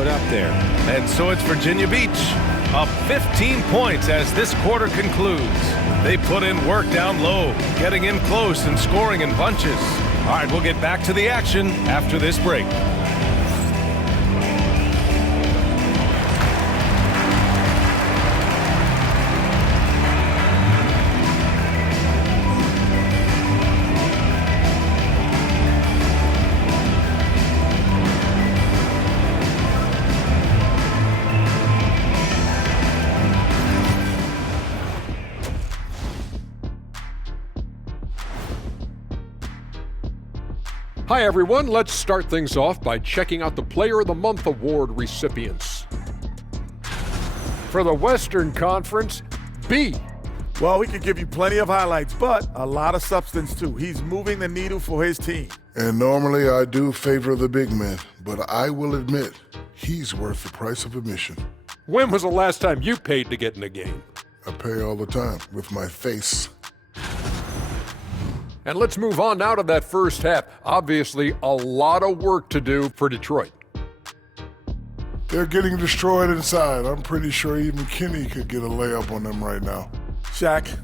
it up there. And so it's Virginia Beach, up 15 points as this quarter concludes. They put in work down low, getting in close and scoring in bunches. All right, we'll get back to the action after this break. Hi everyone, let's start things off by checking out the Player of the Month award recipients. For the Western Conference, B. Well, he could give you plenty of highlights, but a lot of substance too. He's moving the needle for his team. And normally I do favor the big man, but I will admit, he's worth the price of admission. When was the last time you paid to get in a game? I pay all the time with my face. And let's move on now to that first half. Obviously, a lot of work to do for Detroit. They're getting destroyed inside. I'm pretty sure even Kenny could get a layup on them right now. Shaq,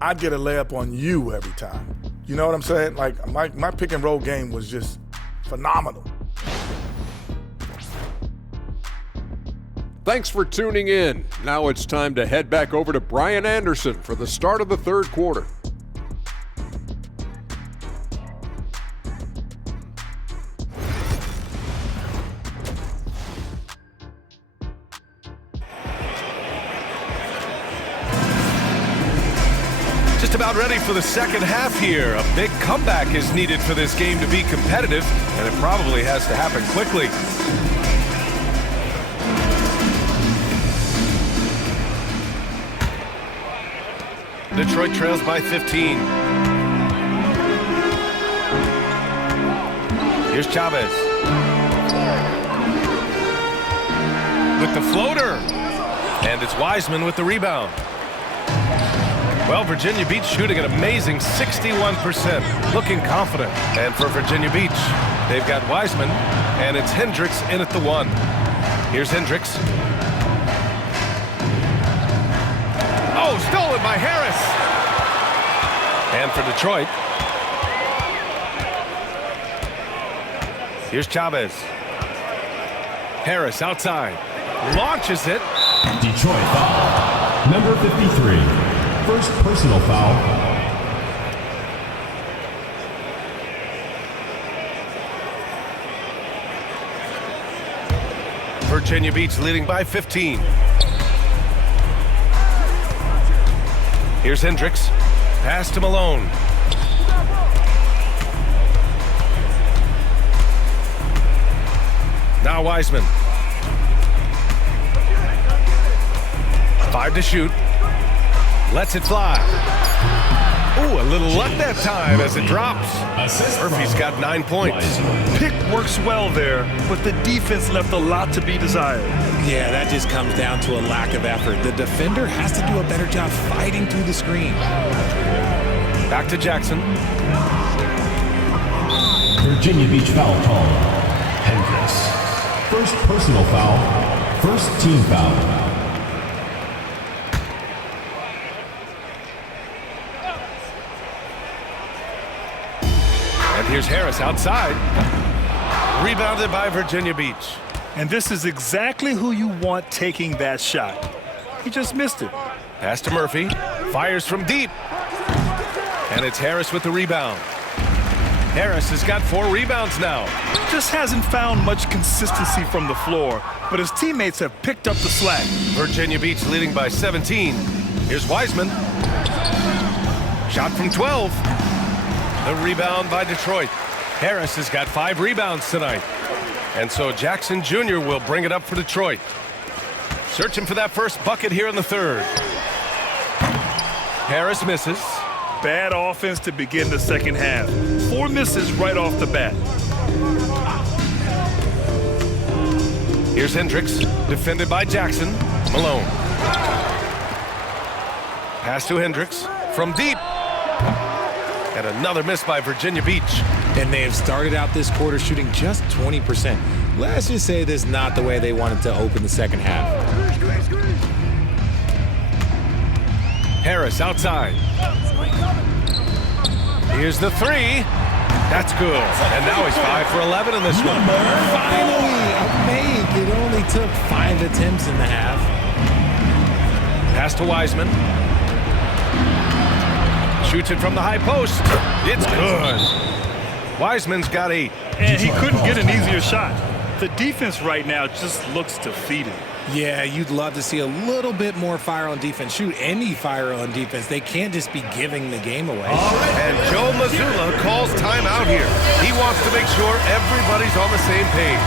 I'd get a layup on you every time. You know what I'm saying? Like, my pick and roll game was just phenomenal. Thanks for tuning in. Now it's time to head back over to Brian Anderson for the start of the third quarter. Just about ready for the second half here. A big comeback is needed for this game to be competitive, and it probably has to happen quickly. Detroit trails by 15. Here's Chavez. With the floater. And it's Wiseman with the rebound. Well, Virginia Beach shooting an amazing 61%, looking confident. And for Virginia Beach, they've got Wiseman, and it's Hendricks in at the one. Here's Hendricks. Oh, stolen by Harris. And for Detroit, here's Chavez. Harris outside, launches it. Detroit foul, number 53. First personal foul. Virginia Beach leading by 15. Here's Hendricks. Pass to Malone. Now Wiseman. 5 to shoot. Lets it fly. Ooh, a little luck that time as it drops. Murphy's got 9 points. Pick works well there, but the defense left a lot to be desired. Yeah, that just comes down to a lack of effort. The defender has to do a better job fighting through the screen. Back to Jackson. Virginia Beach foul call. Hendricks. First personal foul. First team foul. And here's Harris outside. Rebounded by Virginia Beach. And this is exactly who you want taking that shot. He just missed it. Pass to Murphy. Fires from deep. And it's Harris with the rebound. Harris has got 4 rebounds now. Just hasn't found much consistency from the floor, but his teammates have picked up the slack. Virginia Beach leading by 17. Here's Wiseman. Shot from 12. The rebound by Detroit. Harris has got 5 rebounds tonight. And so Jackson Jr. will bring it up for Detroit. Searching for that first bucket here in the third. Harris misses. Bad offense to begin the second half. 4 misses right off the bat. Here's Hendricks, defended by Jackson. Malone. Pass to Hendricks from deep. And another miss by Virginia Beach. And they have started out this quarter shooting just 20%. Let's just say this is not the way they wanted to open the second half. Harris outside. Here's the three. That's good. And now he's 5 for 11 in this one. Finally, a make. It only took 5 attempts in the half. Pass to Wiseman. Shoots it from the high post. It's good. Wiseman's got 8. And he couldn't get an easier shot. The defense right now just looks defeated. Yeah, you'd love to see a little bit more fire on defense. Shoot, any fire on defense. They can't just be giving the game away. And Joe Mazzulla calls timeout here. He wants to make sure everybody's on the same page.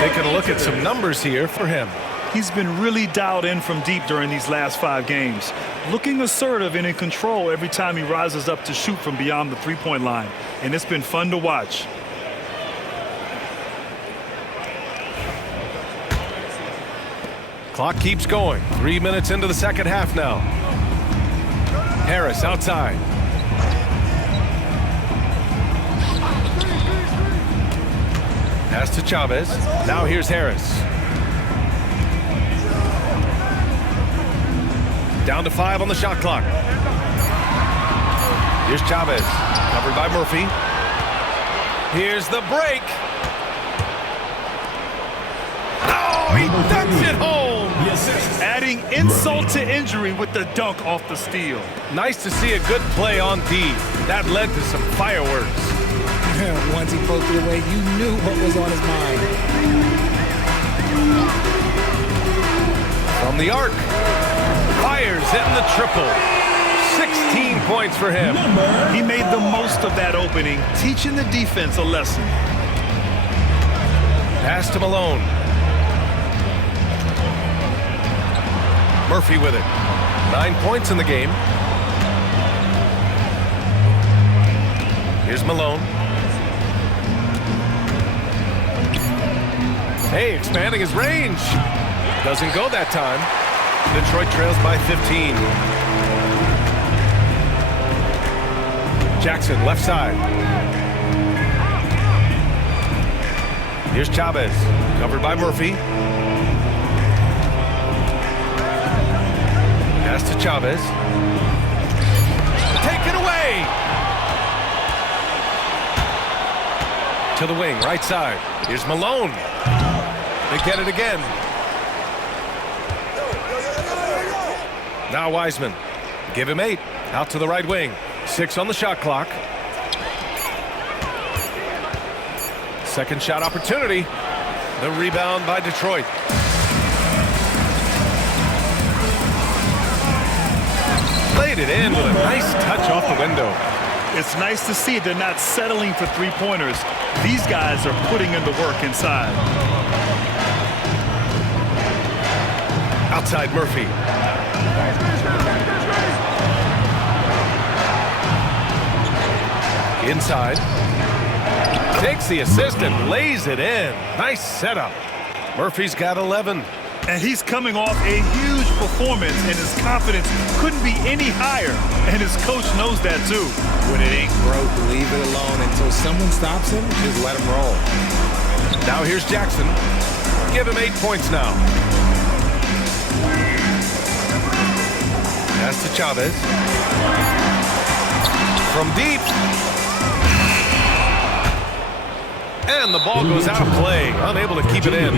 Taking a look at some numbers here for him. He's been really dialed in from deep during these last 5 games. Looking assertive and in control every time he rises up to shoot from beyond the three-point line. And it's been fun to watch. Clock keeps going. 3 minutes into the second half now. Harris outside. Pass to Chavez. Now here's Harris. Down to 5 on the shot clock. Here's Chavez. Covered by Murphy. Here's the break. Oh, he dunks it home. Adding insult to injury with the dunk off the steal. Nice to see a good play on D. That led to some fireworks. Once he poked it away, you knew what was on his mind. From the arc. Fires in the triple. 16 points for him. He made the most of that opening, teaching the defense a lesson. Pass to Malone. Murphy with it. 9 points in the game. Here's Malone. Hey, expanding his range. Doesn't go that time. Detroit trails by 15. Jackson, left side. Here's Chavez, covered by Murphy. Pass to Chavez. Take it away! To the wing, right side. Here's Malone. They get it again. Now Wiseman. Give him 8. Out to the right wing. 6 on the shot clock. Second shot opportunity. The rebound by Detroit. Laid it in with a nice touch off the window. It's nice to see they're not settling for three-pointers. These guys are putting in the work inside. Outside Murphy. Inside. Takes the assist and lays it in. Nice setup. Murphy's got 11. And he's coming off a huge performance, and his confidence couldn't be any higher. And his coach knows that too. When it ain't broke, leave it alone until someone stops him. Just let him roll. Now here's Jackson. Give him 8 points now. Pass to Chavez. From deep. And the ball goes out of play. Unable to keep it in.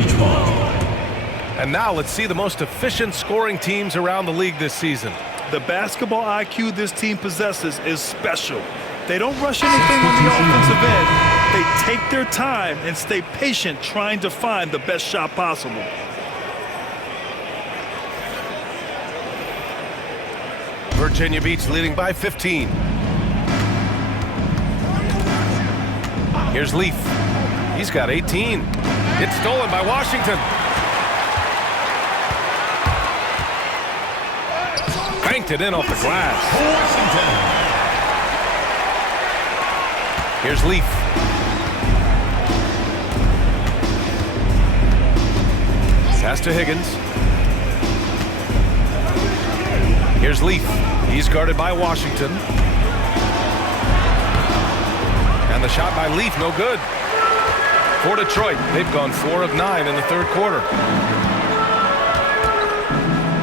And now let's see the most efficient scoring teams around the league this season. The basketball IQ this team possesses is special. They don't rush anything on the offensive end. They take their time and stay patient trying to find the best shot possible. Virginia Beach leading by 15. Here's Leaf. He's got 18. It's stolen by Washington. Banked it in off the glass. Here's Leaf. Pass to Higgins. Here's Leaf. He's guarded by Washington. the shot by Leaf, no good. For Detroit, they've gone 4 of 9 in the third quarter.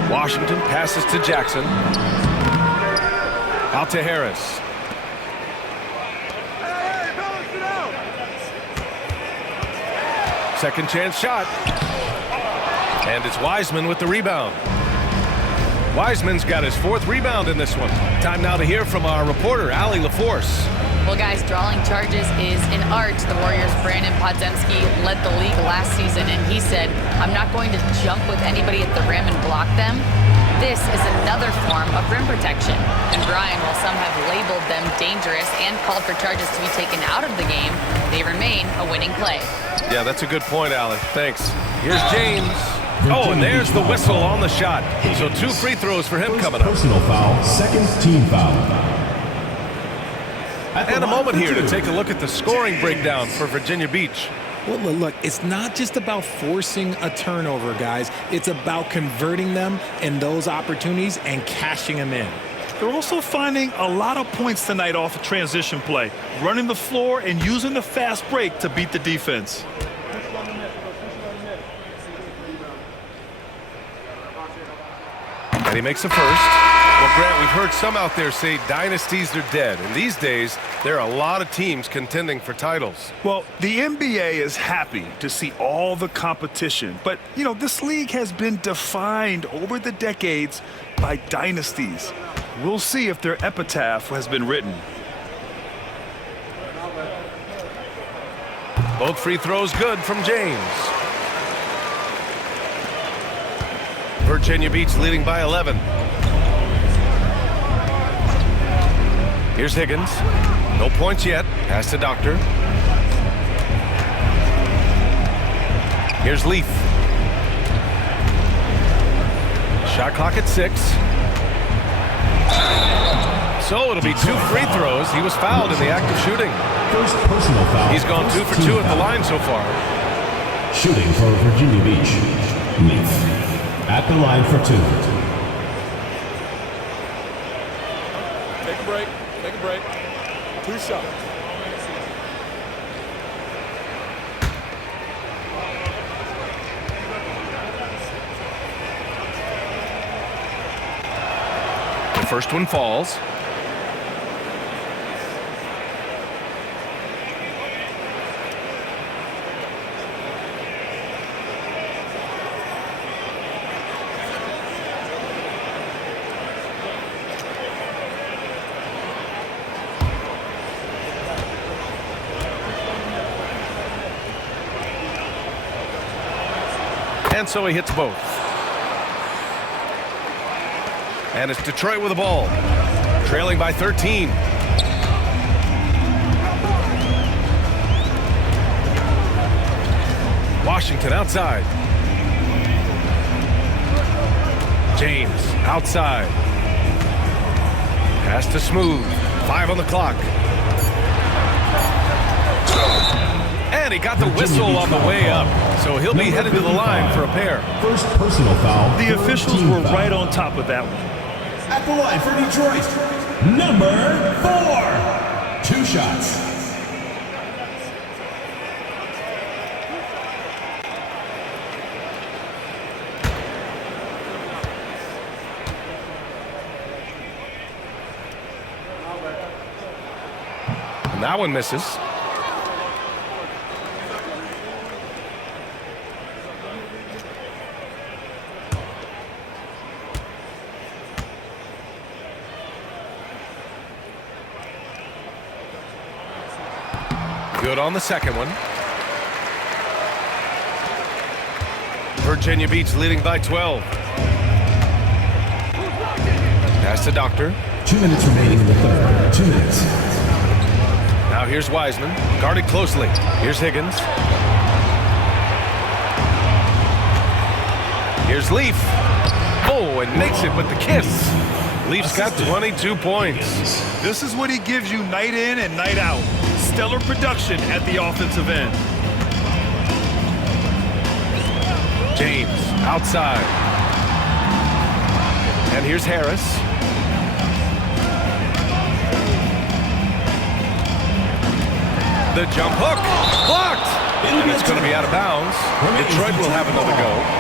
Washington passes to Jackson. Out to Harris. Second chance shot. And it's Wiseman with the rebound. Wiseman's got his 4th rebound in this one. Time now to hear from our reporter, Allie LaForce. Well, guys, drawing charges is an art. The Warriors' Brandon Podziemski led the league last season, and he said, I'm not going to jump with anybody at the rim and block them. This is another form of rim protection. And Brian, while some have labeled them dangerous and called for charges to be taken out of the game, they remain a winning play. Yeah, that's a good point, Allie. Thanks. Here's James. Oh, and there's the whistle on the shot. So 2 free throws for him coming up. Personal foul, second team foul. And a moment here to take a look at the scoring breakdown for Virginia Beach. Well, look, it's not just about forcing a turnover, guys. It's about converting them in those opportunities and cashing them in. They're also finding a lot of points tonight off of transition play, running the floor and using the fast break to beat the defense. And he makes a first. Well, Grant, we've heard some out there say dynasties are dead. And these days, there are a lot of teams contending for titles. Well, the NBA is happy to see all the competition. But, you know, this league has been defined over the decades by dynasties. We'll see if their epitaph has been written. Both free throws good from James. Virginia Beach leading by 11. Here's Higgins. No points yet. Pass to Doctor. Here's Leaf. Shot clock at 6. So it'll be 2 free throws. He was fouled in the act of shooting. First personal foul. He's gone 2 for 2 at the line so far. Shooting for Virginia Beach. Leaf. At the line for 2. Take a break. Take a break. 2 shots. The first one falls. And so he hits both. And it's Detroit with the ball, trailing by 13. Washington outside. James outside. Pass to Smooth. 5 on the clock. And he got the whistle on the way up. So he'll be headed to the line for a pair. First personal foul. The officials were right on top of that one. At the line for Detroit, number 4. 2 shots. And that one misses. Good on the second one. Virginia Beach leading by 12. Pass to Doctor. 2 minutes remaining in the third. 2 minutes. Now here's Wiseman, guarded closely. Here's Higgins. Here's Leaf. Oh, and makes it with the kiss. Leaf's got 22 points. This is what he gives you night in and night out. Stellar production at the offensive end. James outside. And here's Harris. The jump hook. Blocked. And it's going to be out of bounds. Detroit will have another go.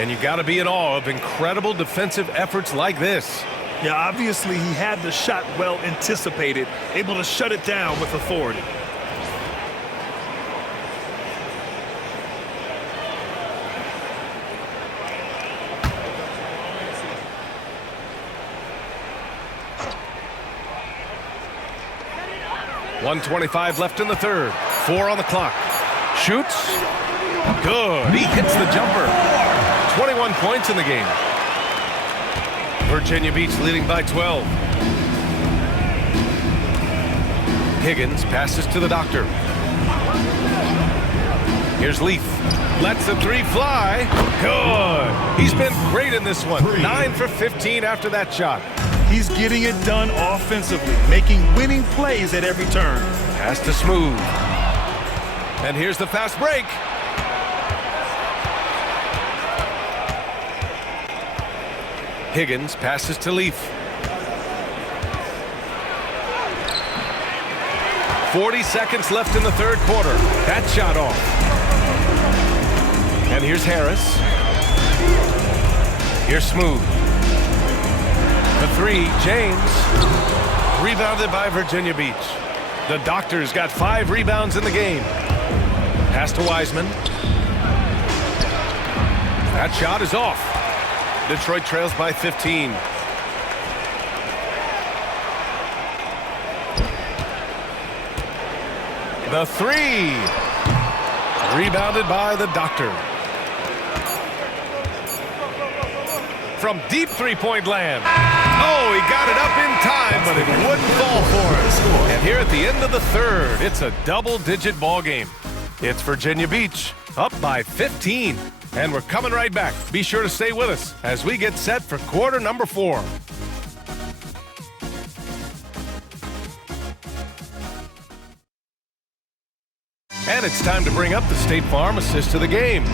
And you got to be in awe of incredible defensive efforts like this. Yeah, obviously he had the shot well anticipated, able to shut it down with authority. .125 left in the third. 4 on the clock. Shoots. Good. He hits the jumper. 21 points in the game. Virginia Beach leading by 12. Higgins passes to the doctor. Here's Leaf. Lets the three fly. Good. He's been great in this one. 9 for 15 after that shot. He's getting it done offensively, making winning plays at every turn. Pass to Smooth. And here's the fast break. Higgins passes to Leaf. 40 seconds left in the third quarter. That shot off. And here's Harris. Here's Smooth. The three, James. Rebounded by Virginia Beach. The Doctors got 5 rebounds in the game. Pass to Wiseman. That shot is off. Detroit trails by 15. The three. Rebounded by the Doctor. From deep three-point land. Oh, he got it up in time, but it wouldn't fall for him. And here at the end of the third, it's a double-digit ball game. It's Virginia Beach up by 15. And we're coming right back. Be sure to stay with us as we get set for quarter number 4. And it's time to bring up the State Farm assist to the game.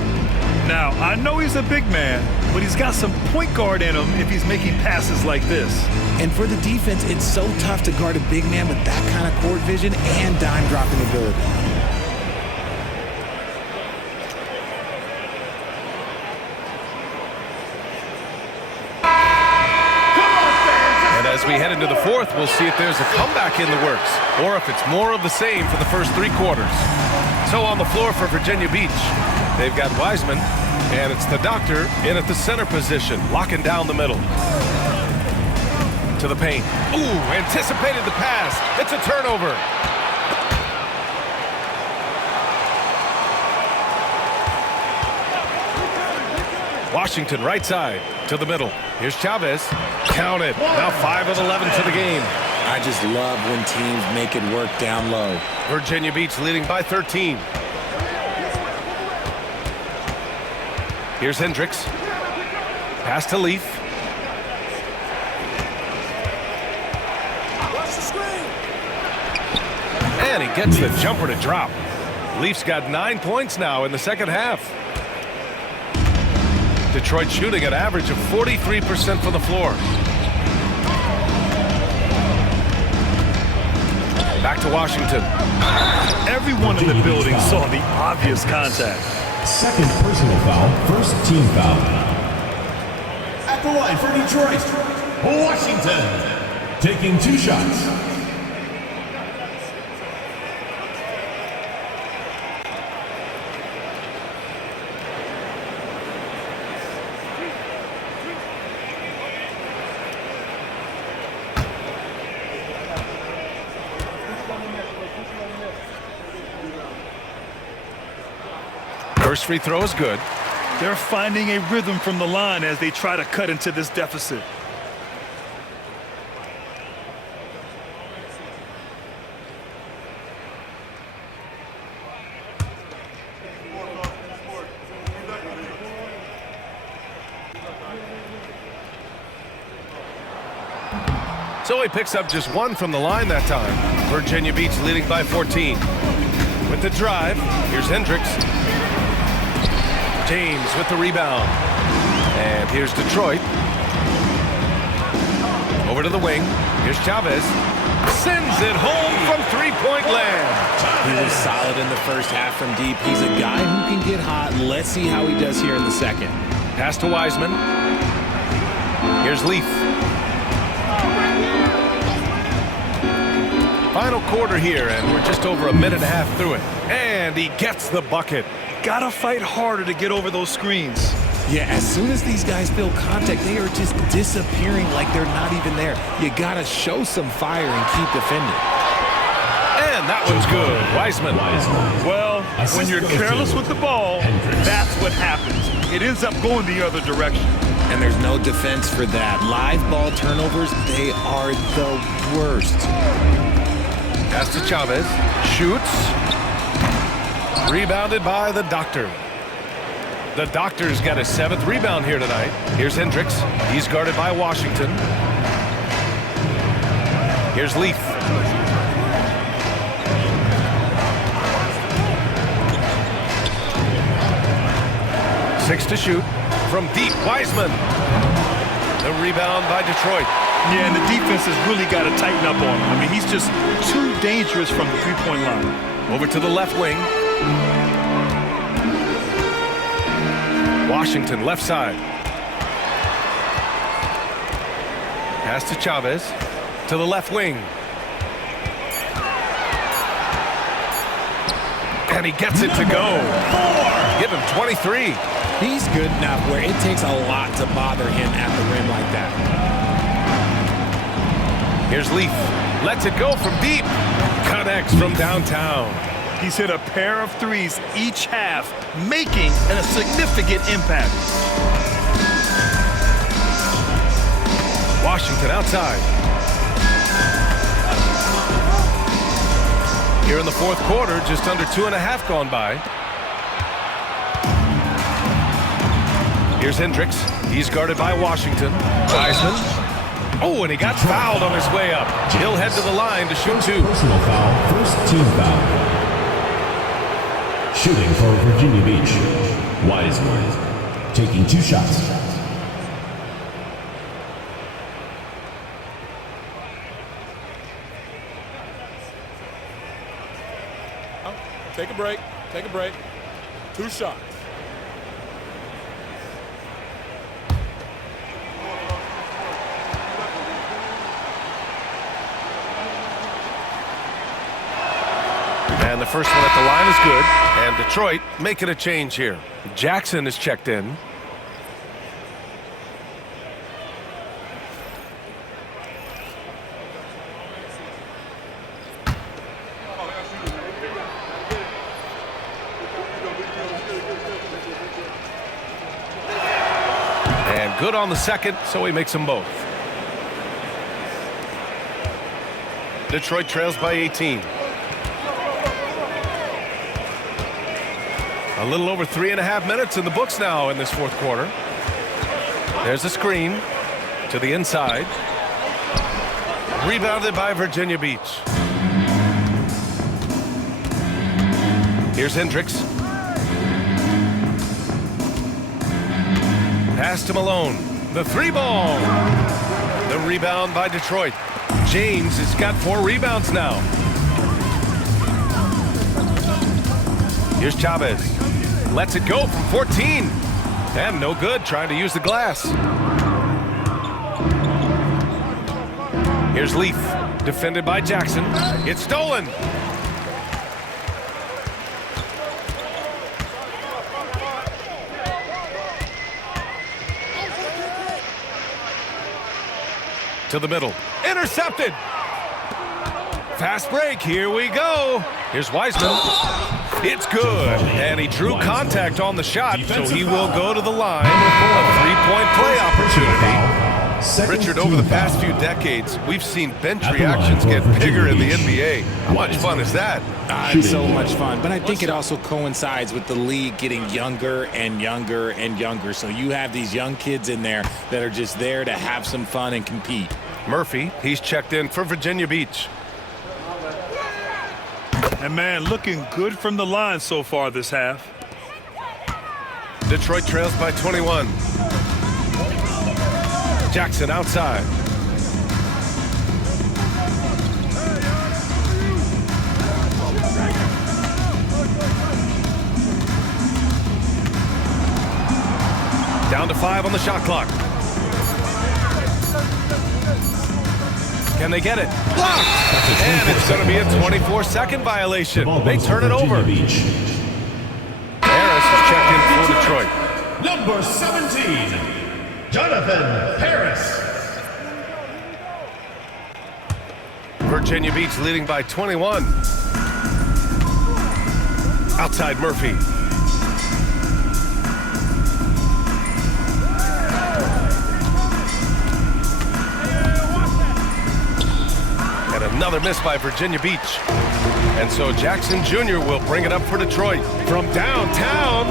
Now, I know he's a big man, but he's got some point guard in him if he's making passes like this. And for the defense, it's so tough to guard a big man with that kind of court vision and dime-dropping ability. As we head into the fourth, we'll see if there's a comeback in the works or if it's more of the same for the first 3 quarters. So on the floor for Virginia Beach, they've got Wiseman, and it's the Doctor in at the center position, locking down the middle. To the paint. Ooh, anticipated the pass. It's a turnover. Washington right side to the middle. Here's Chavez. Counted. Now 5 of 11 to the game. I just love when teams make it work down low. Virginia Beach leading by 13. Here's Hendricks. Pass to Leaf. And he gets the jumper to drop. Leafs got 9 points now in the second half. Detroit shooting an average of 43% from the floor. Back to Washington. Everyone in the building saw the obvious contact. Second personal foul, first team foul. At the line for Detroit, Washington, taking 2 shots. First free throw is good. They're finding a rhythm from the line as they try to cut into this deficit. So he picks up just 1 from the line that time. Virginia Beach leading by 14. With the drive, here's Hendricks. James with the rebound. And here's Detroit. Over to the wing. Here's Chavez. Sends it home from 3-point solid in the first half from deep. He's a guy who can get hot. Let's see how he does here in the second. Pass to Wiseman. Here's Leaf. Final quarter here, and we're just over a minute and a half through it. And he gets the bucket. Gotta fight harder to get over those screens. Yeah, as soon as these guys feel contact, they are just disappearing like they're not even there. You gotta show some fire and keep defending. And that one's good. Wiseman. Well, when you're careless with the ball, that's what happens. It ends up going the other direction. And there's no defense for that. Live ball turnovers, they are the worst. Pass to Chavez. Shoots. Rebounded by the Doctor. The Doctor's got his 7th rebound here tonight. Here's Hendricks. He's guarded by Washington. Here's Leaf. Six to shoot. From deep, Wiseman. The rebound by Detroit. Yeah, and the defense has really got to tighten up on him. I mean, he's just too dangerous from the three-point line. Over to the left wing. Washington, left side. Pass to Chavez. To the left wing. And he gets it to go. Give him 23. He's good enough where it takes a lot to bother him at the rim like that. Here's Leaf. Lets it go from deep. Connects from downtown. He's hit a pair of threes each half, making a significant impact. Washington outside. Here in the fourth quarter, just under 2.5 gone by. Here's Hendricks. He's guarded by Washington. Wiseman. Oh, and he got fouled on his way up. He'll head to the line to shoot 2. Personal foul, first team foul. Shooting for Virginia Beach. Wiseman taking 2 shots. Take a break. Take a break. 2 shots. And the first one at the line is good. And Detroit making a change here. Jackson is checked in. And good on the second, so he makes them both. Detroit trails by 18. A little over 3.5 minutes in the books now in this fourth quarter. There's a screen to the inside. Rebounded by Virginia Beach. Here's Hendricks. Pass to Malone. The 3-ball. The rebound by Detroit. James has got 4 rebounds now. Here's Chavez. Lets it go from 14. And no good, trying to use the glass. Here's Leaf, defended by Jackson. It's stolen. To the middle. Intercepted. Fast break, here we go. Here's Wiseman. It's good, and he drew contact on the shot, so he will go to the line. A 3-point play opportunity. Richard, over the past few decades, we've seen bench reactions get bigger in the NBA. How much fun is that? It's so much fun, but I think it also coincides with the league getting younger and younger and younger. So you have these young kids in there that are just there to have some fun and compete. Murphy, he's checked in for Virginia Beach. And man, looking good from the line so far this half. Detroit trails by 21. Jackson outside. Down to 5 on the shot clock. Can they get it? Blocked! And it's going to be a 24-second violation. They turn it over. Harris is checked in for Detroit. Number 17, Jonathan Harris. Virginia Beach leading by 21. Outside Murphy. And another miss by Virginia Beach. And so Jackson Jr. will bring it up for Detroit. From downtown,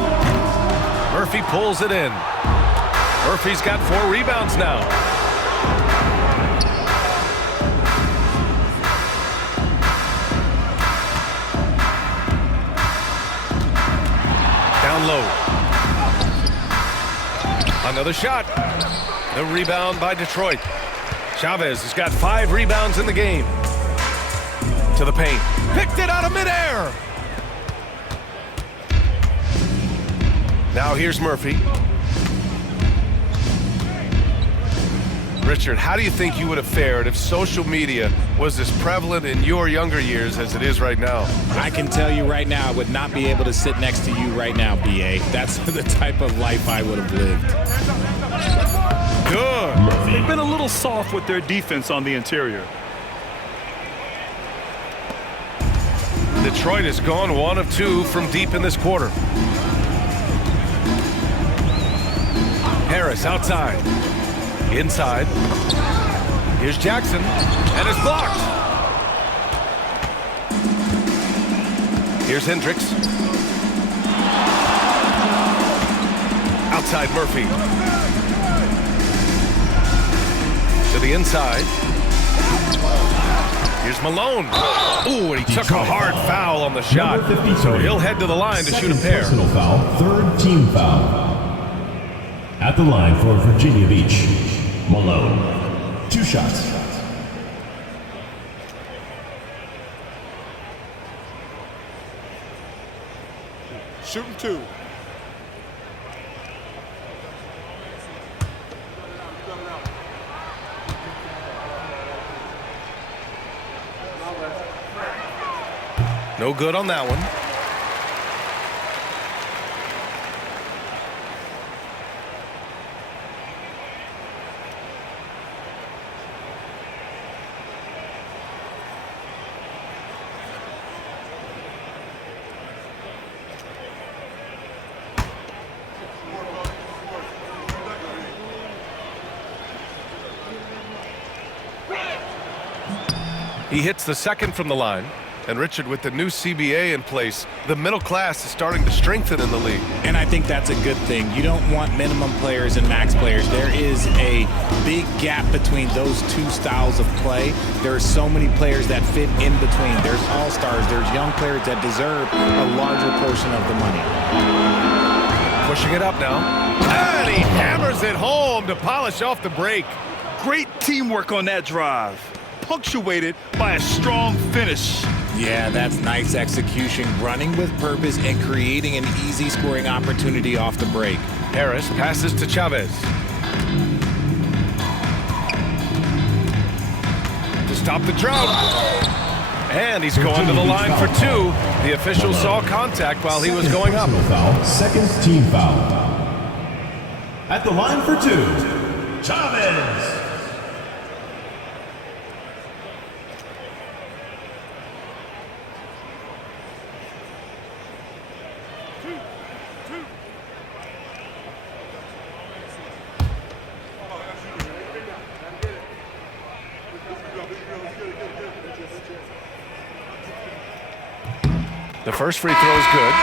Murphy pulls it in. Murphy's got 4 rebounds now. Down low. Another shot. The rebound by Detroit. Chavez has got 5 rebounds in the game. To the paint. Picked it out of midair. Now here's Murphy. Richard, how do you think you would have fared if social media was as prevalent in your younger years as it is right now? I can tell you right now, I would not be able to sit next to you right now, BA. That's the type of life I would have lived. Good. They've been a little soft with their defense on the interior. Detroit has gone 1 of 2 from deep in this quarter. Harris outside. Inside. Here's Jackson. And it's blocked. Here's Hendricks. Outside Murphy. To the inside. Here's Malone. Ooh, and he took a hard foul on the shot. So he'll head to the line to shoot a pair. Personal foul, 3rd team foul. At the line for Virginia Beach, Malone. 2 shots. Shooting 2. No good on that one. He hits the second from the line. And Richard, with the new CBA in place, the middle class is starting to strengthen in the league. And I think that's a good thing. You don't want minimum players and max players. There is a big gap between those 2 styles of play. There are so many players that fit in between. There's all-stars. There's young players that deserve a larger portion of the money. Pushing it up now. And he hammers it home to polish off the break. Great teamwork on that drive, punctuated by a strong finish. Yeah, that's nice execution, running with purpose and creating an easy scoring opportunity off the break. Harris passes to Chavez. To stop the drought. And he's going to the line for 2. The official saw contact while he was going up. Foul, 2nd team foul. At the line for 2, Chavez. The first free throw is good.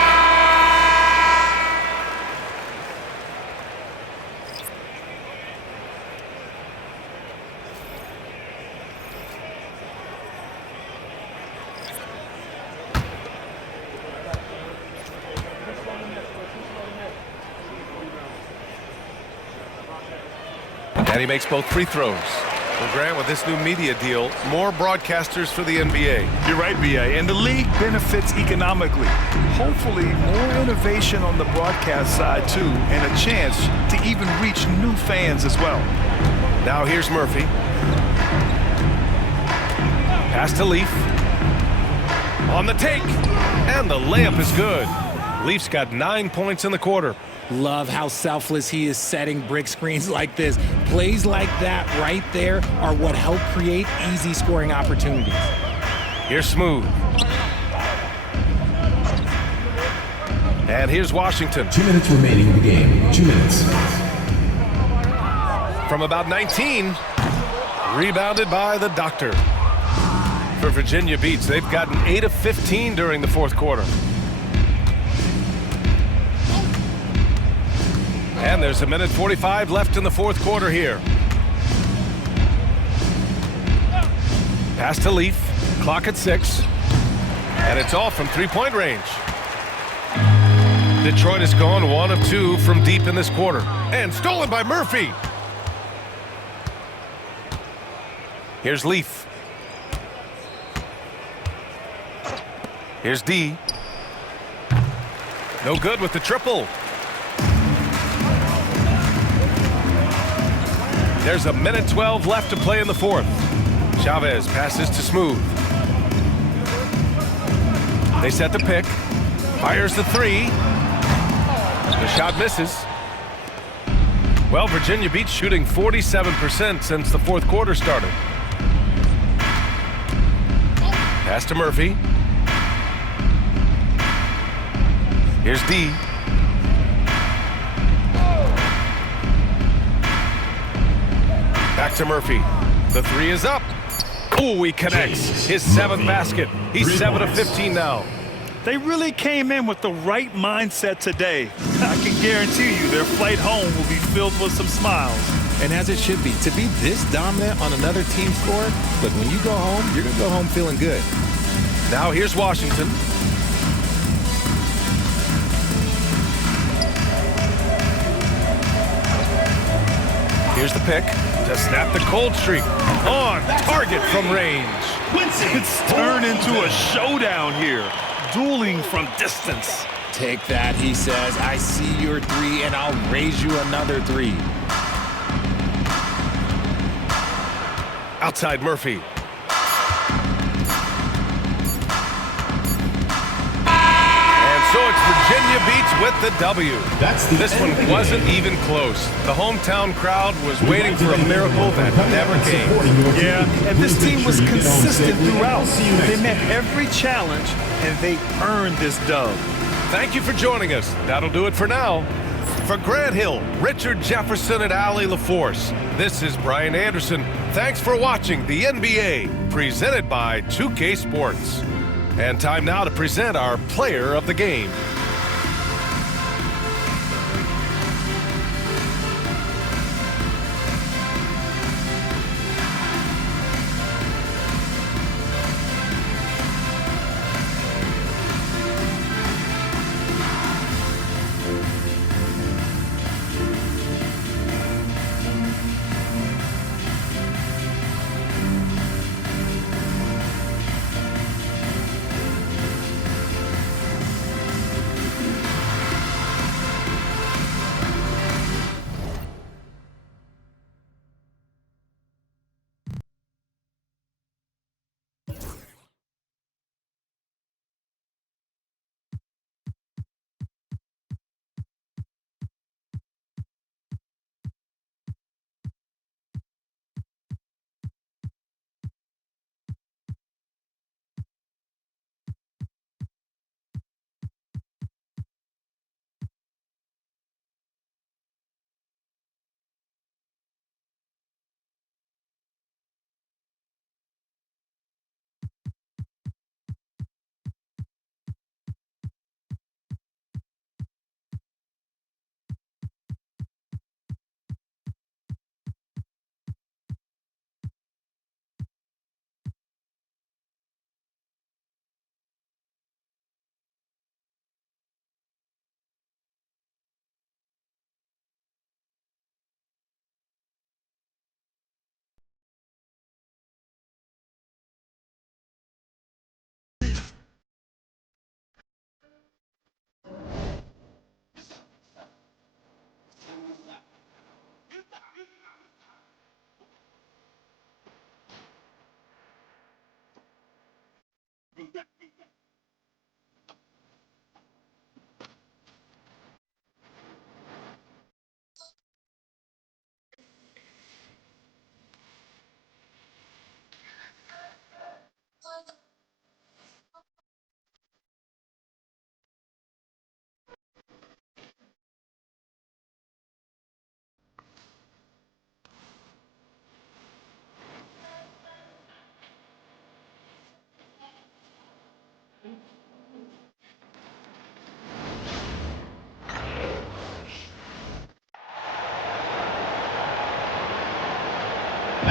And he makes both free throws. Well, Grant, with this new media deal, more broadcasters for the NBA. You're right, BA, and the league benefits economically. Hopefully, more innovation on the broadcast side, too, and a chance to even reach new fans as well. Now here's Murphy. Pass to Leaf. On the take, and the layup is good. Leaf's got 9 points in the quarter. Love how selfless he is setting brick screens like this. Plays like that right there are what help create easy scoring opportunities. Here's Smooth. And here's Washington. 2 minutes remaining in the game. 2 minutes. From about 19, rebounded by the Doctor. For Virginia Beach, they've gotten 8 of 15 during the fourth quarter. And there's 1:45 left in the fourth quarter here. Pass to Leaf. Clock at 6. And it's all from three-point range. Detroit has gone 1 of 2 from deep in this quarter. And stolen by Murphy. Here's Leaf. Here's D. No good with the triple. There's 1:12 left to play in the fourth. Chavez passes to Smooth. They set the pick. Fires the three. The shot misses. Well, Virginia Beach shooting 47% since the fourth quarter started. Pass to Murphy. Here's D. Back to Murphy. The three is up. Oh, he connects. His 7th basket. He's 7 of 15 now. They really came in with the right mindset today. I can guarantee you their flight home will be filled with some smiles. And as it should be, to be this dominant on another team's score, look, when you go home, you're going to go home feeling good. Now here's Washington. Here's the pick to snap the cold streak. On target from range. It's turned into a showdown here. Dueling from distance. Take that, he says. I see your three, and I'll raise you another three. Outside Murphy. So it's Virginia Beach with the W. This one wasn't even close. The hometown crowd was waiting for a miracle that never came. Yeah, and this team was consistent throughout. They met every challenge, and they earned this dub. Thank you for joining us. That'll do it for now. For Grant Hill, Richard Jefferson, and Allie LaForce, this is Brian Anderson. Thanks for watching the NBA, presented by 2K Sports. And time now to present our player of the game.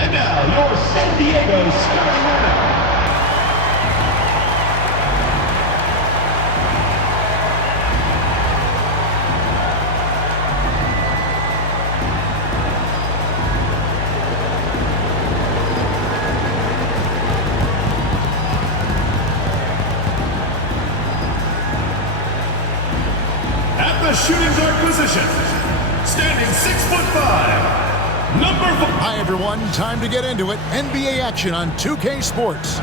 And now, your San Diego starting lineup. At the shooting guard position, standing 6'5", number 4. Hi everyone, time to get into it. NBA action on 2K Sports.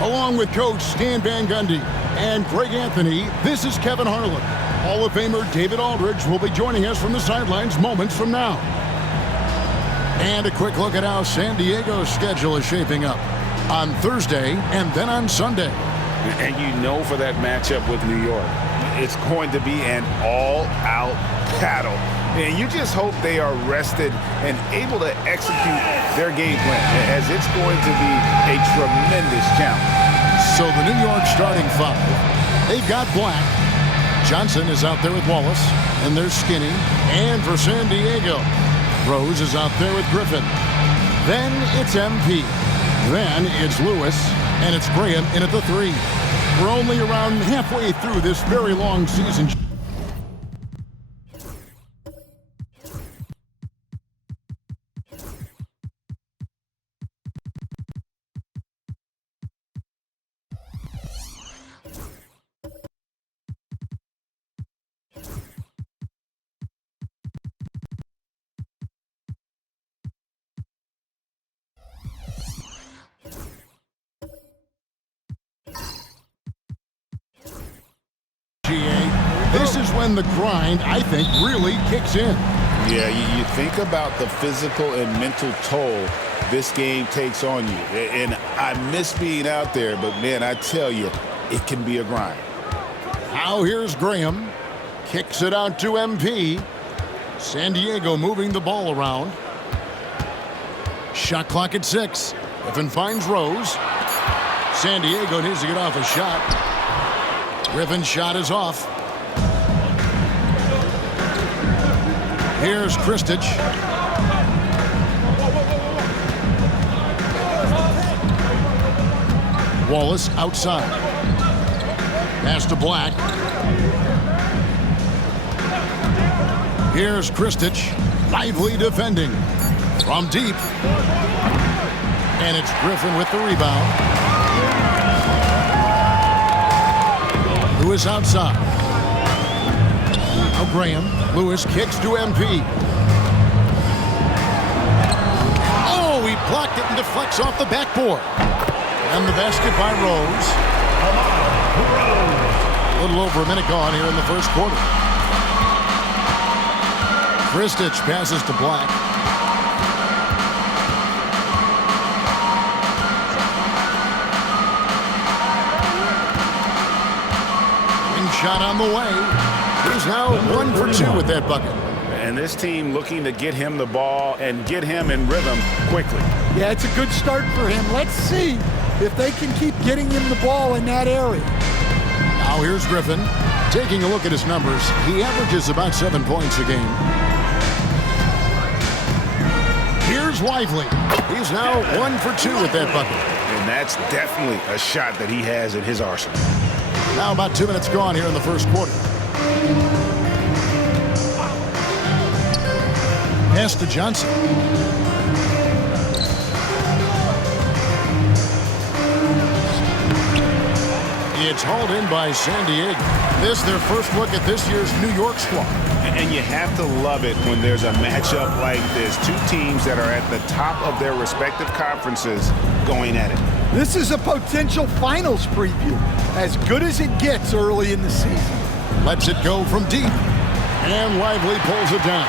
Along with Coach Stan Van Gundy and Greg Anthony, this is Kevin Harlan. Hall of Famer David Aldridge will be joining us from the sidelines moments from now. And a quick look at how San Diego's schedule is shaping up on Thursday and then on Sunday. And you know for that matchup with New York, it's going to be an all-out battle. And you just hope they are rested and able to execute their game plan, as it's going to be a tremendous challenge. So the New York starting five, they've got Black. Johnson is out there with Wallace, and there's Skinny. And for San Diego, Rose is out there with Griffin. Then it's MP. Then it's Lewis, and it's Graham in at the 3. We're only around halfway through this very long season. This is when the grind, I think, really kicks in. Yeah, you think about the physical and mental toll this game takes on you. And I miss being out there, but, man, I tell you, it can be a grind. Now here's Graham. Kicks it out to MP. San Diego moving the ball around. Shot clock at 6. Griffin finds Rose. San Diego needs to get off a shot. Griffin's shot is off. Here's Kristich. Wallace outside. Pass to Black. Here's Kristich. Lively defending. From deep. And it's Griffin with the rebound. Lewis outside. Now Graham. Lewis kicks to MP. Oh, he blocked it and deflects off the backboard. And the basket by Rose. A little over a minute gone here in the first quarter. Kristich passes to Black. Shot on the way. He's now 1 for 2 with that bucket. And this team looking to get him the ball and get him in rhythm quickly. Yeah, it's a good start for him. Let's see if they can keep getting him the ball in that area. Now here's Griffin. Taking a look at his numbers, he averages about 7 points a game. Here's Lively. He's now 1 for 2 with that bucket. And that's definitely a shot that he has in his arsenal. Now about 2 minutes gone here in the first quarter. Pass to Johnson. It's hauled in by San Diego. This their first look at this year's New York squad. And you have to love it when there's a matchup like this. Two teams that are at the top of their respective conferences going at it. This is a potential finals preview. As good as it gets early in the season. Lets it go from deep. And Lively pulls it down.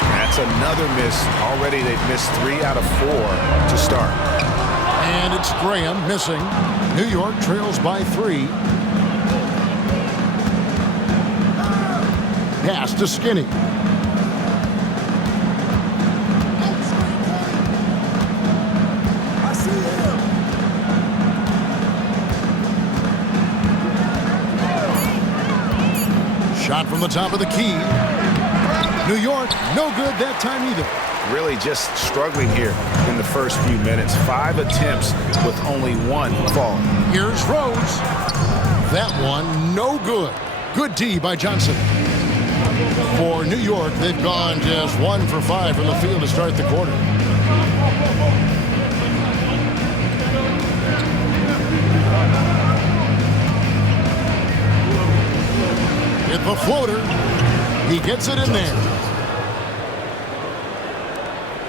That's another miss. Already they've missed 3 out of 4 to start. And it's Graham missing. New York trails by 3. Pass to Skinny. Shot from the top of the key. New York, no good that time either. really just struggling here in the first few minutes. 5 attempts with only 1 falling. Here's Rose. That one, no good. Good D by Johnson. For New York, they've gone just 1 for 5 from the field to start the quarter. Hit the floater. He gets it in there.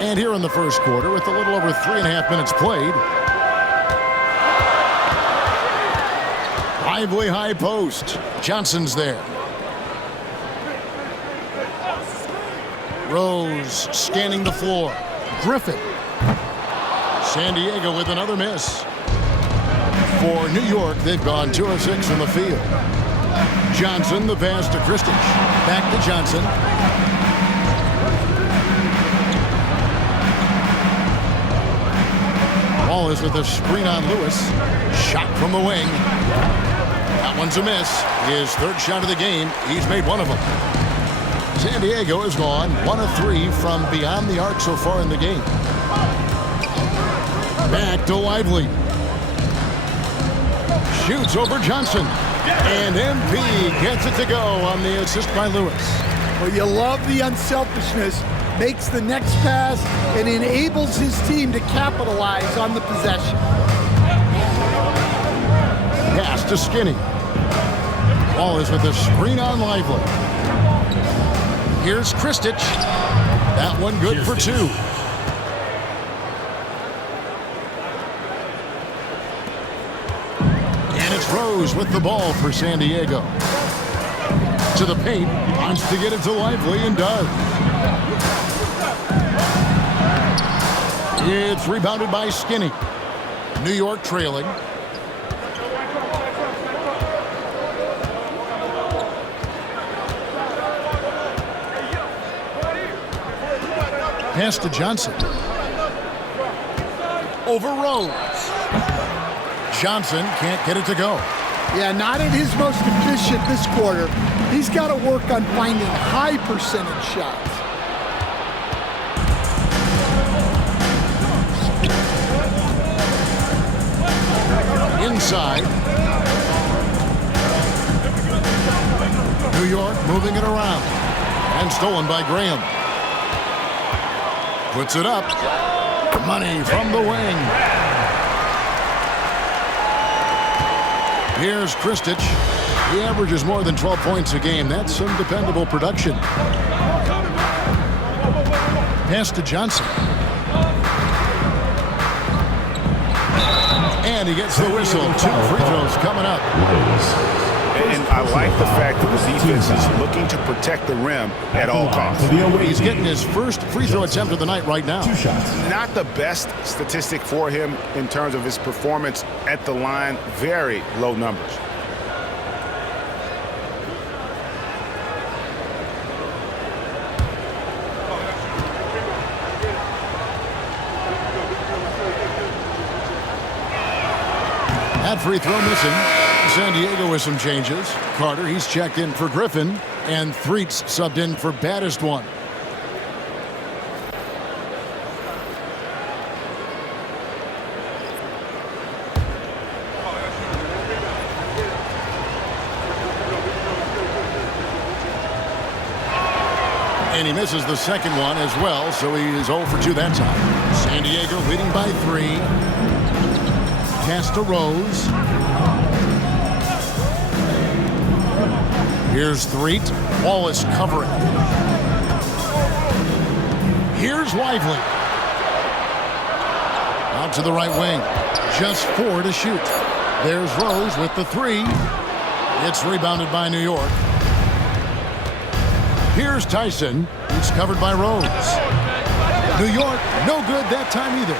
And here in the first quarter, with a little over 3.5 minutes played, lively high post. Johnson's there. Rose scanning the floor. Griffin. San Diego with another miss. For New York, they've gone 2 of 6 from the field. Johnson, the pass to Kristich. Back to Johnson. Ball is with a screen on Lewis. Shot from the wing. That one's a miss. His 3rd shot of the game. He's made 1 of them. San Diego has gone 1 of 3 from beyond the arc so far in the game. Back to Lively. Shoots over Johnson. And MP gets it to go on the assist by Lewis. Well, you love the unselfishness. Makes the next pass and enables his team to capitalize on the possession. Pass to Skinny. Ball is with a screen on Lively. Here's Kristich. That one good for 2. And it's Rose with the ball for San Diego. To the paint. Wants to get it to Lively and does. It's rebounded by Skinny. New York trailing. Pass to Johnson. Over Rose. Johnson can't get it to go. Yeah, not at his most efficient this quarter. He's got to work on finding high percentage shots. Inside. New York moving it around. And stolen by Graham. Puts it up. Money from the wing. Here's Kristich. He averages more than 12 points a game. That's some dependable production. Pass to Johnson. And he gets the whistle. 2 free throws coming up. And I like the fact that the defense is looking to protect the rim at all costs. He's getting his first free throw attempt of the night right now. Not the best statistic for him in terms of his performance at the line. Very low numbers. That free throw missing. San Diego with some changes. Carter, he's checked in for Griffin, and Threets subbed in for baddest one. And he misses the second one as well, so he is 0 for 2 that time. San Diego leading by 3. Pass to Rose. Here's Threet. Wallace covering. Here's Lively. Out to the right wing. Just 4 to shoot. There's Rose with the 3. It's rebounded by New York. Here's Tyson. He's covered by Rose. New York, no good that time either.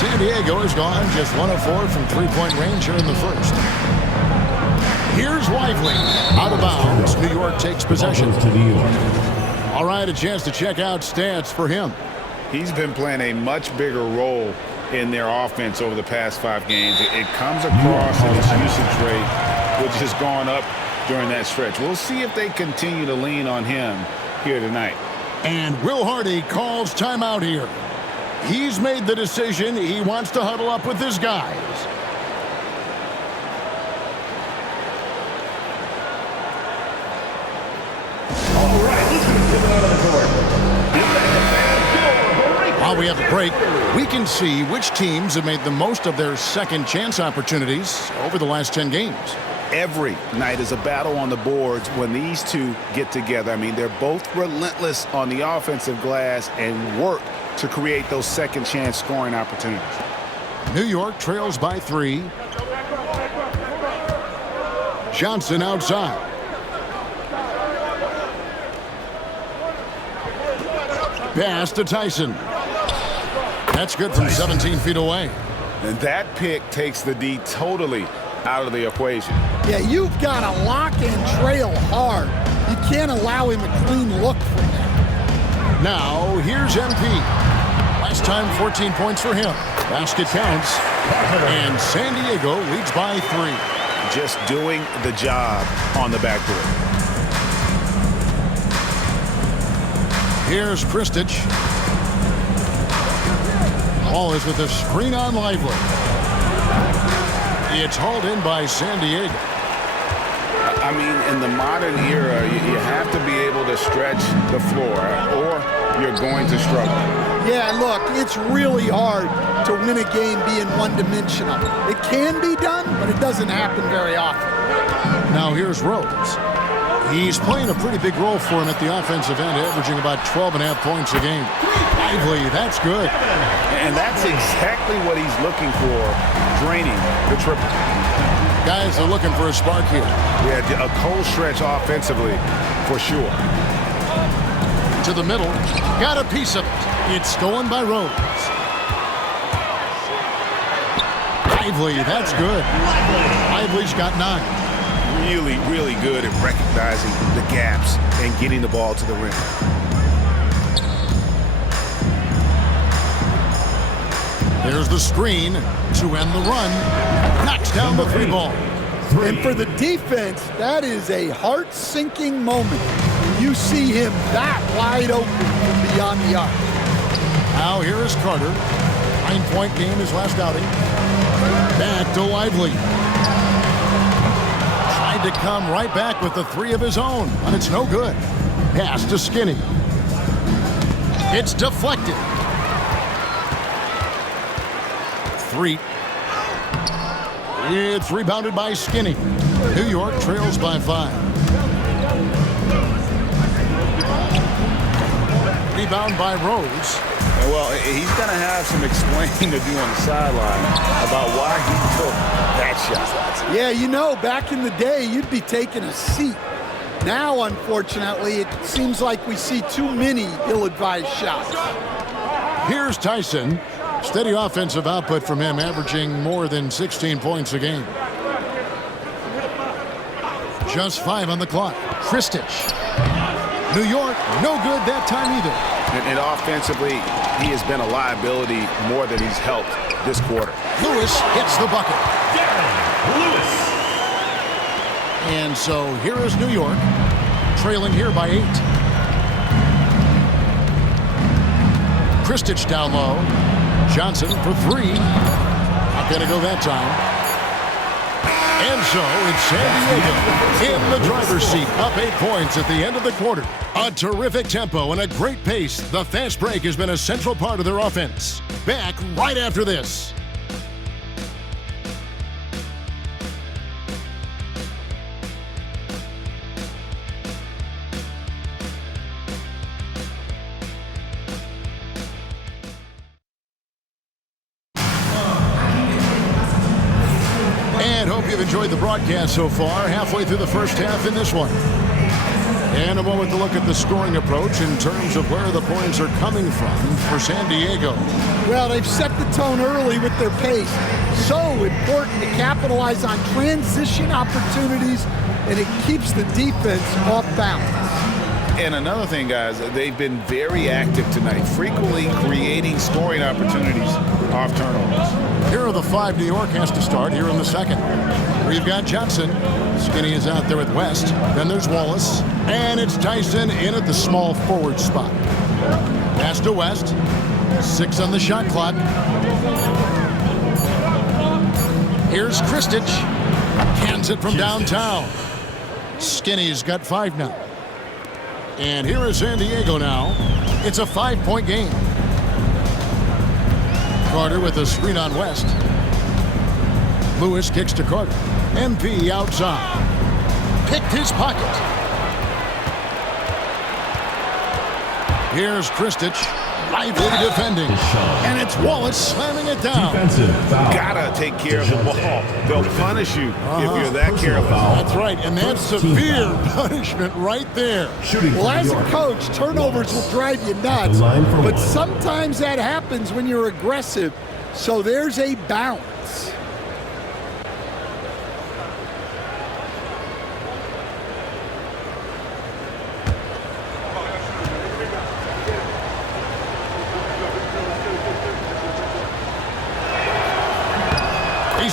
San Diego has gone just 1 of 4 from 3-point range here in the first. Here's Lively. Out of bounds. New York takes possession. All right, a chance to check out stats for him. He's been playing a much bigger role in their offense over the past 5 games. It comes across in his usage rate, which has gone up during that stretch. We'll see if they continue to lean on him here tonight. And Will Hardy calls timeout here. He's made the decision. He wants to huddle up with his guys. All right, let's get it out of the court. While we have a break, we can see which teams have made the most of their second chance opportunities over the last 10 games. Every night is a battle on the boards when these two get together. I mean, they're both relentless on the offensive glass and work to create those second chance scoring opportunities. New York trails by 3. Johnson outside. Pass to Tyson. That's good from 17 feet away. And that pick takes the D totally out of the equation. Yeah, you've got to lock and trail hard. You can't allow him a clean look from that. Now, here's MP. Last time, 14 points for him. Basket counts. And San Diego leads by 3. Just doing the job on the backboard. Here's Kristich. Ball is with a screen on Lively. It's hauled in by San Diego. I mean, in the modern era, you have to be able to stretch the floor or you're going to struggle. Yeah, look, it's really hard to win a game being one-dimensional. It can be done, but it doesn't happen very often. Now here's Rose. He's playing a pretty big role for him at the offensive end, averaging about 12.5 points a game. Lively, that's good. And that's exactly what he's looking for, draining the triple. Guys are looking for a spark here. Yeah, a cold stretch offensively, for sure. To the middle, got a piece of it. It's stolen by Rose. Lively, that's good. Lively's got 9. Really, really good at recognizing the gaps and getting the ball to the rim. There's the screen to end the run. Knocks down the 3 ball. And for the defense, that is a heart-sinking moment. You see him that wide open from beyond the arc. Now here is Carter. 9-point game his last outing. Back to Lively. Tried to come right back with the 3 of his own, but it's no good. Pass to Skinny. It's deflected. 3. It's rebounded by Skinny. New York trails by 5. Rebound by Rose. Well, he's going to have some explaining to do on the sideline about why he took that shot. Yeah, you know, back in the day, you'd be taking a seat. Now, unfortunately, it seems like we see too many ill-advised shots. Here's Tyson. Steady offensive output from him, averaging more than 16 points a game. Just 5 on the clock. Kristich. New York, no good that time either. And offensively, he has been a liability more than he's helped this quarter. Lewis gets the bucket. Lewis. And so here is New York, trailing here by 8. Kristich down low. Johnson for 3. Not going to go that time. And so it's San Diego in the driver's seat, up 8 points at the end of the quarter. A terrific tempo and a great pace. The fast break has been a central part of their offense. Back right after this. Hope you've enjoyed the broadcast so far. Halfway through the first half in this one. And a moment to look at the scoring approach in terms of where the points are coming from for San Diego. Well, they've set the tone early with their pace. So important to capitalize on transition opportunities, and it keeps the defense off balance. And another thing, guys, they've been very active tonight, frequently creating scoring opportunities off turnovers. Here are the 5 New York has to start here in the second. We've got Johnson. Skinny is out there with West. Then there's Wallace. And it's Tyson in at the small forward spot. Pass to West. 6 on the shot clock. Here's Kristich. Hands it from downtown. Skinny's got 5 now. And here is San Diego now. It's a 5-point game. Carter with a screen on West. Lewis kicks to Carter. MP outside. Picked his pocket. Here's Kristich. Lively defending. And it's Wallace slamming it down. Gotta take care of the ball. They'll punish you if you're that careless. That's right, and that's severe punishment right there. Well, as a coach, turnovers will drive you nuts, but sometimes that happens when you're aggressive. So there's a balance.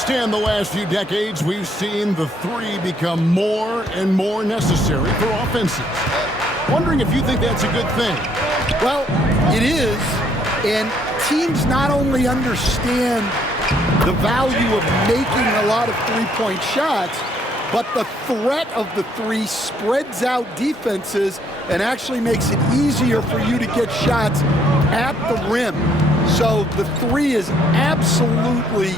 In the last few decades, we've seen the 3 become more and more necessary for offenses. Wondering if you think that's a good thing. Well, it is, and teams not only understand the value of making a lot of three-point shots, but the threat of the 3 spreads out defenses and actually makes it easier for you to get shots at the rim. So the 3 is absolutely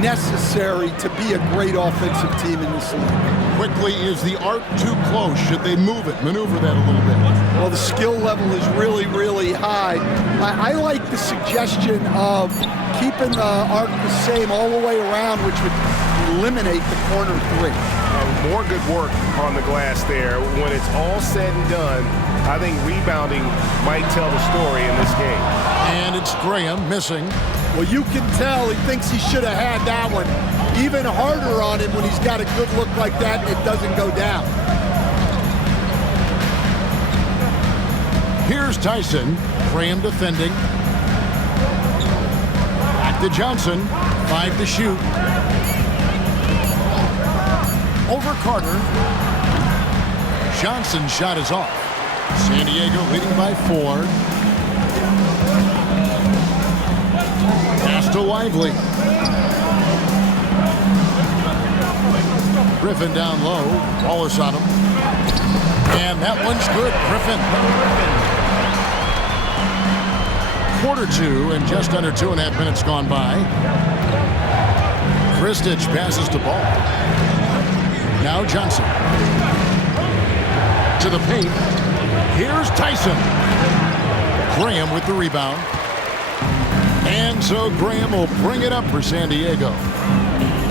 necessary to be a great offensive team in this league. Quickly, is the arc too close? Should they move it, maneuver that a little bit? Well, the skill level is really, really high. I like the suggestion of keeping the arc the same all the way around, which would eliminate the corner 3. More good work on the glass there. When it's all said and done, I think rebounding might tell the story in this game. And it's Graham missing. Well, you can tell he thinks he should have had that one. Even harder on him when he's got a good look like that and it doesn't go down. Here's Tyson. Graham defending. Back to Johnson. 5 to shoot. Over Carter. Johnson's shot is off. San Diego leading by 4. Pass to Lively. Griffin down low. Wallace on him. And that one's good. Griffin. Quarter 2 and just under 2.5 minutes gone by. Kristich passes to Ball. Now Johnson. To the paint. Here's Tyson. Graham with the rebound. And so Graham will bring it up for San Diego.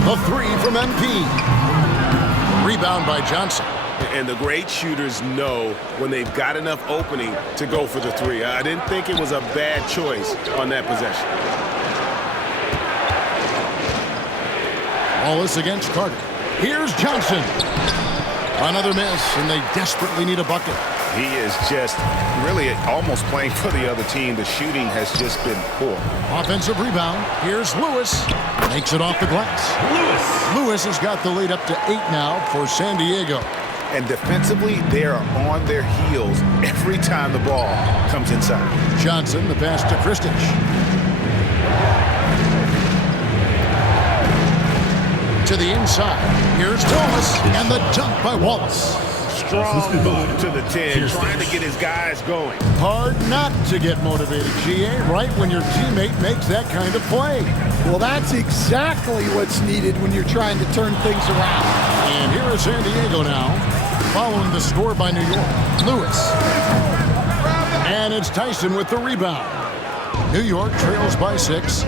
The 3 from MP. Rebound by Johnson. And the great shooters know when they've got enough opening to go for the 3. I didn't think it was a bad choice on that possession. Wallace against Carter. Here's Johnson. Another miss, and they desperately need a bucket. He is just really almost playing for the other team. The shooting has just been poor. Offensive rebound. Here's Lewis. Makes it off the glass. Lewis has got the lead up to 8 now for San Diego. And defensively, they are on their heels every time the ball comes inside. Johnson, the pass to Kristich. To the inside. Here's Thomas, and the dunk by Wallace. Strong move to the 10, trying to get his guys going. Hard not to get motivated, GA, right when your teammate makes that kind of play. Well, that's exactly what's needed when you're trying to turn things around. And here is San Diego now, following the score by New York. Lewis. And it's Tyson with the rebound. New York trails by 6.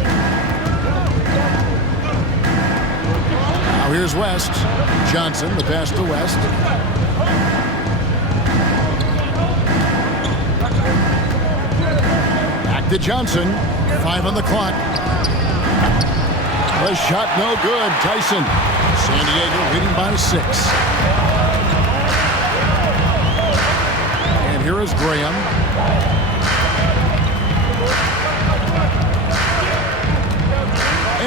Now here's West. Johnson, the pass to West. Back to Johnson. 5 on the clock. The shot no good. Tyson. San Diego leading by 6. And here is Graham.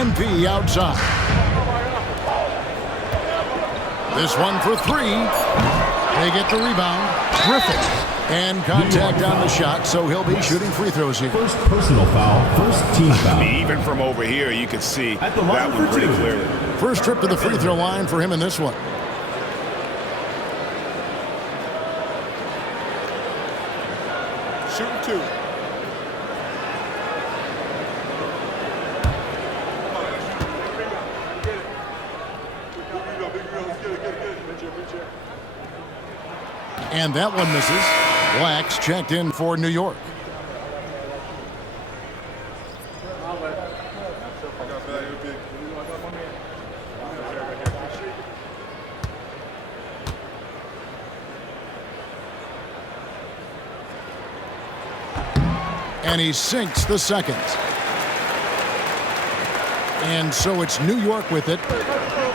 MP outside. This one for three. They get the rebound. Griffin. And contact on the shot, so he'll be shooting free throws here. First personal foul, first team foul. Even from over here, you could see that one pretty clearly. First trip to the free throw line for him in this one. Shooting two. And that one misses. Blacks checked in for New York. And he sinks the second. And so it's New York with it.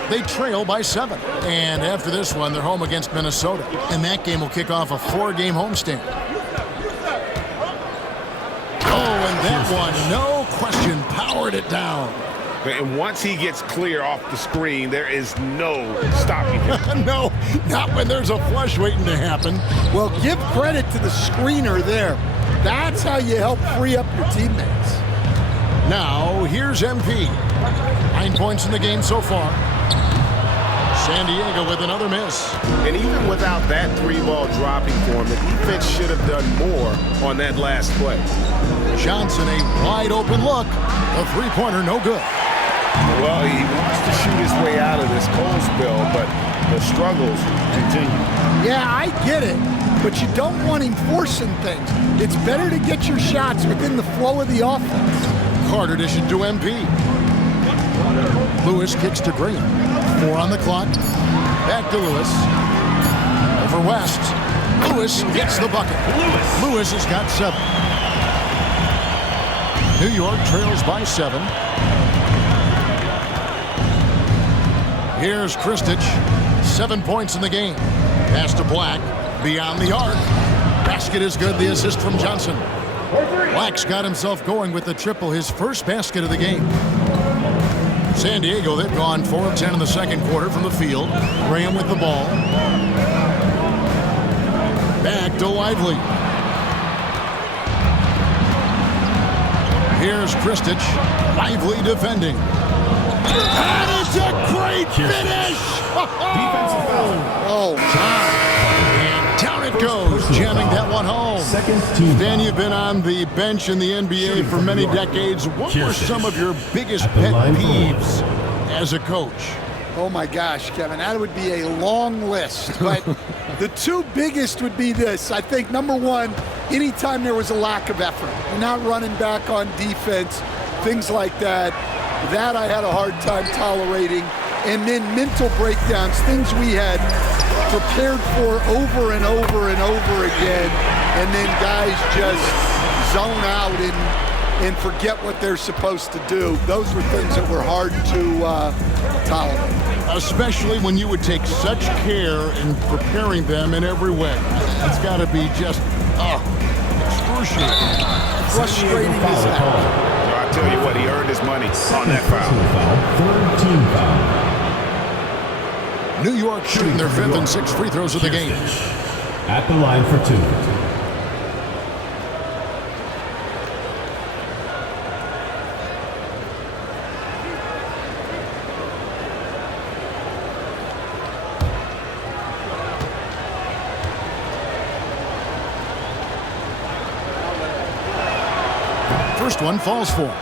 They trail by 7. And after this one, they're home against Minnesota. And that game will kick off a 4-game homestand. Oh, and that one, no question, powered it down. And once he gets clear off the screen, there is no stopping him. No, not when there's a flush waiting to happen. Well, give credit to the screener there. That's how you help free up your teammates. Now, here's MP. 9 points in the game so far. San Diego with another miss. And even without that 3-ball dropping for him, the defense should have done more on that last play. Johnson, a wide open look. A three-pointer, no good. Well, he wants to shoot his way out of this cold spell, but the struggles continue. Yeah, I get it, but you don't want him forcing things. It's better to get your shots within the flow of the offense. Carter dishes to MP. Lewis kicks to Green. 4 on the clock. Back to Lewis. Over West. Lewis gets the bucket. Lewis has got 7. New York trails by 7. Here's Kristich. 7 points in the game. Pass to Black. Beyond the arc. Basket is good. The assist from Johnson. Black's got himself going with the triple, his first basket of the game. San Diego, they've gone 4 of 10 in the second quarter from the field. Graham with the ball. Back to Lively. Here's Kristich. Lively defending. And it's a great finish! Defensive foul. Oh, my. And down it goes, jamming that one home. Second team Dan, foul. you've been on the bench in the NBA for many decades. What were some of your biggest pet peeves as a coach? Oh my gosh, Kevin, that would be a long list. But the 2 biggest would be this. I think number 1, anytime there was a lack of effort, you're not running back on defense, things like that. That I had a hard time tolerating. And then mental breakdowns, things we had prepared for over and over and over again, and then guys just zone out and forget what they're supposed to do. Those were things that were hard to tolerate. Especially when you would take such care in preparing them in every way. It's got to be just, excruciating. Frustrating as hell. I tell you what, he earned his money on that foul. Third team foul. New York shooting their 5th and 6th free throws of the game. At the line for 2. First one falls for him.